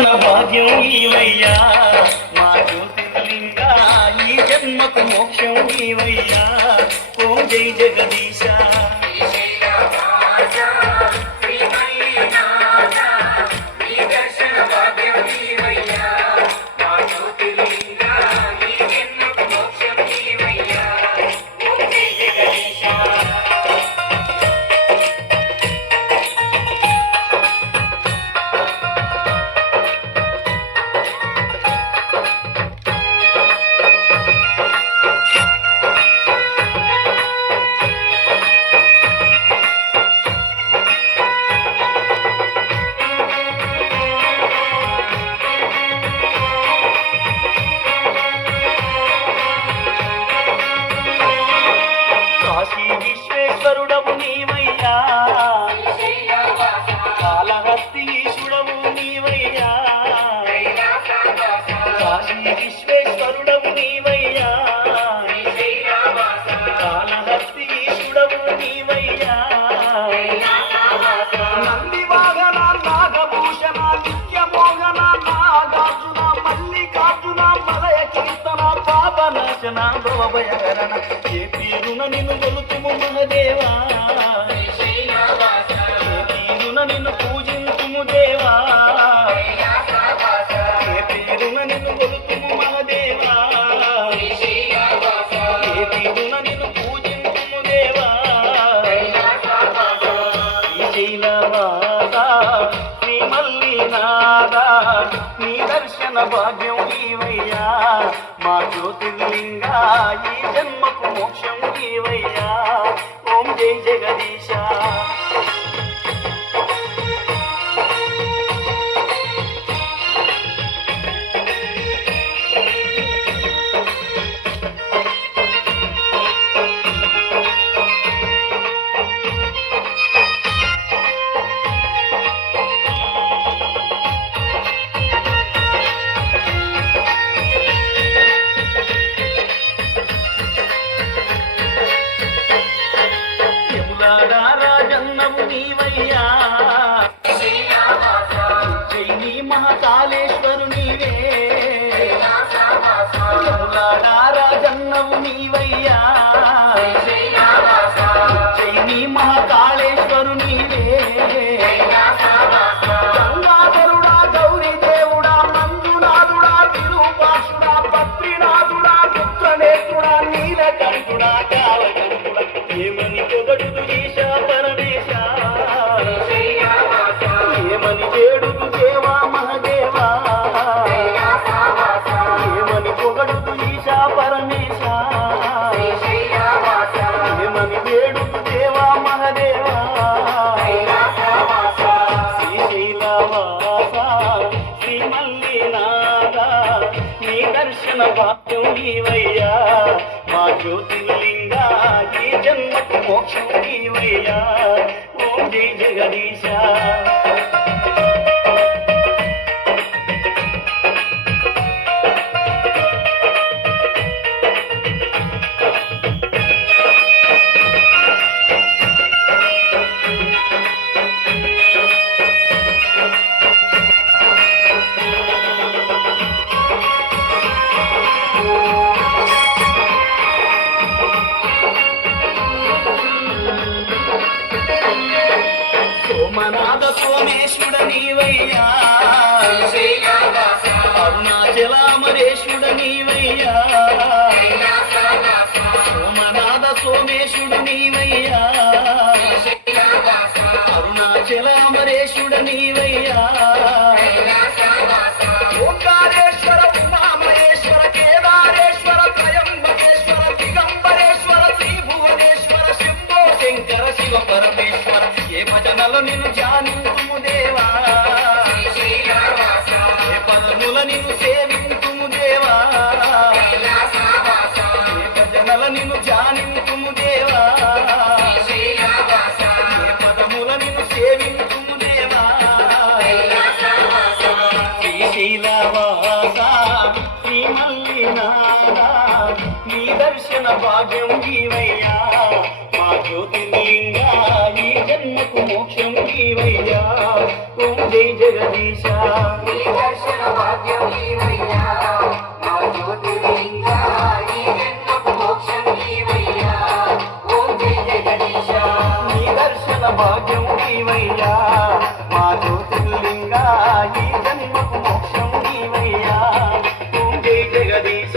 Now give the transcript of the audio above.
దర్శన భాగ్యం ఈవయ్యా మా జ్యోతిర్లింగా ఈ జన్మకు మోక్షం ఈవయ్యా ఓం జై జగదీశా. కాశీ విశ్వేశ్వరుడవు నీవయ్యా. కాళహస్తి ఈశుడవు నీవయ్యా. నంది వాహన నాగభూషణ నిత్య నాగార్జున మల్లికార్జున మలయ కీర్తన పాపనాశన ఏ పేరున నిన్ను మల్లినాథ నీ దర్శన భాగ్యం ఈవయ్యా మా జ్యోతిర్లింగా ఈ జన్మకు మోక్షం ఈవయ్యా ఓం జై జగదీశ. నీవయ్యా. దర్శన వాక్యం నీవయ్యా. మా జ్యోతిర్లింగ ఈ జన్మకు మోక్షం నీవయ్యా. ఓం జై జగదీశా. సోమనాథ సోమేశ్వర నీవయ్యా. అరుణాచలామరేశ్వర నీవయ్యా. సోమనాథ సోమేశ్వరుడు నీవయ్యా. నీ దర్శన భాగ్యం నీవయ్యా. మా జ్యోతిర్లింగా ఈ జన్మకు మోక్షం నీవయ్యా. ఓం జై జగదీశ. నీ దర్శన భాగ్యం నీవయ్యా. మా జ్యోతిర్లింగా ఈ జన్మకు మోక్షం నీవయ్యా. ఓం జై జగదీశ. నీ దర్శన భాగ్యం నీవయ్యా. మా జ్యోతిర్లింగా ఈ జన్మకు మోక్షం నీవయ్యా. ఓం జై జగదీశ.